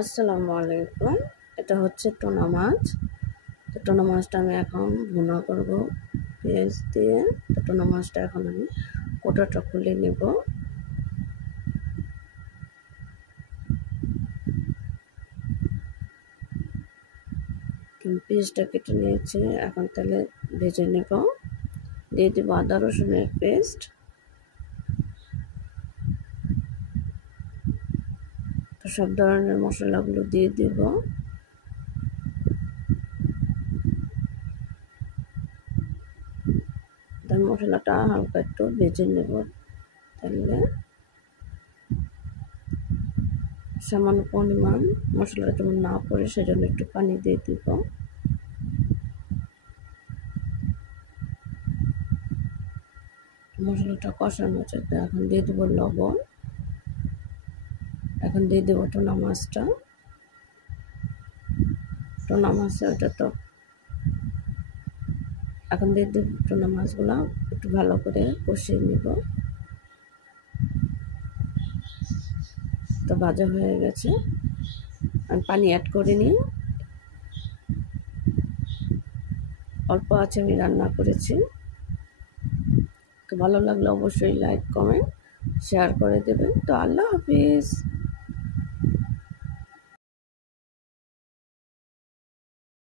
আসসালামু আলাইকুম। এটা হচ্ছে টুনা মাছ। তো টুনা মাছটা আমি এখন ভুনা করব পেঁয়াজ দিয়ে। তো টুনা মাছটা এখন আমি কোটাটা খুলে নেব। পেঁয়াজটা কেটে নিয়েছি, এখন তাহলে ভেজে নেব। দিয়ে দেবো আদা রসুনের পেস্ট। তো সব ধরনের মশলাগুলো দিয়ে দেব। তার মশলাটা হালকা একটু ভেজে নেব। তাহলে সামান্য পরিমাণ মশলাটা যেমন না পড়ে সেজন্য একটু পানি দিয়ে দিব। মশলাটা কষানো হচ্ছে, এখন দিয়ে দেবো লবণ। এখন দিয়ে দেবো টুনা মাছটা। টুনা মাছটা ওটা তো এখন দিয়ে দেবো টুনা মাছগুলো একটু ভালো করে কষিয়ে নেব। তো ভাজা হয়ে গেছে, আমি পানি অ্যাড করে নিই। অল্প আছে আমি রান্না করেছি। তো ভালো লাগলে অবশ্যই লাইক কমেন্ট শেয়ার করে দেবেন। তো আল্লাহ হাফিজ।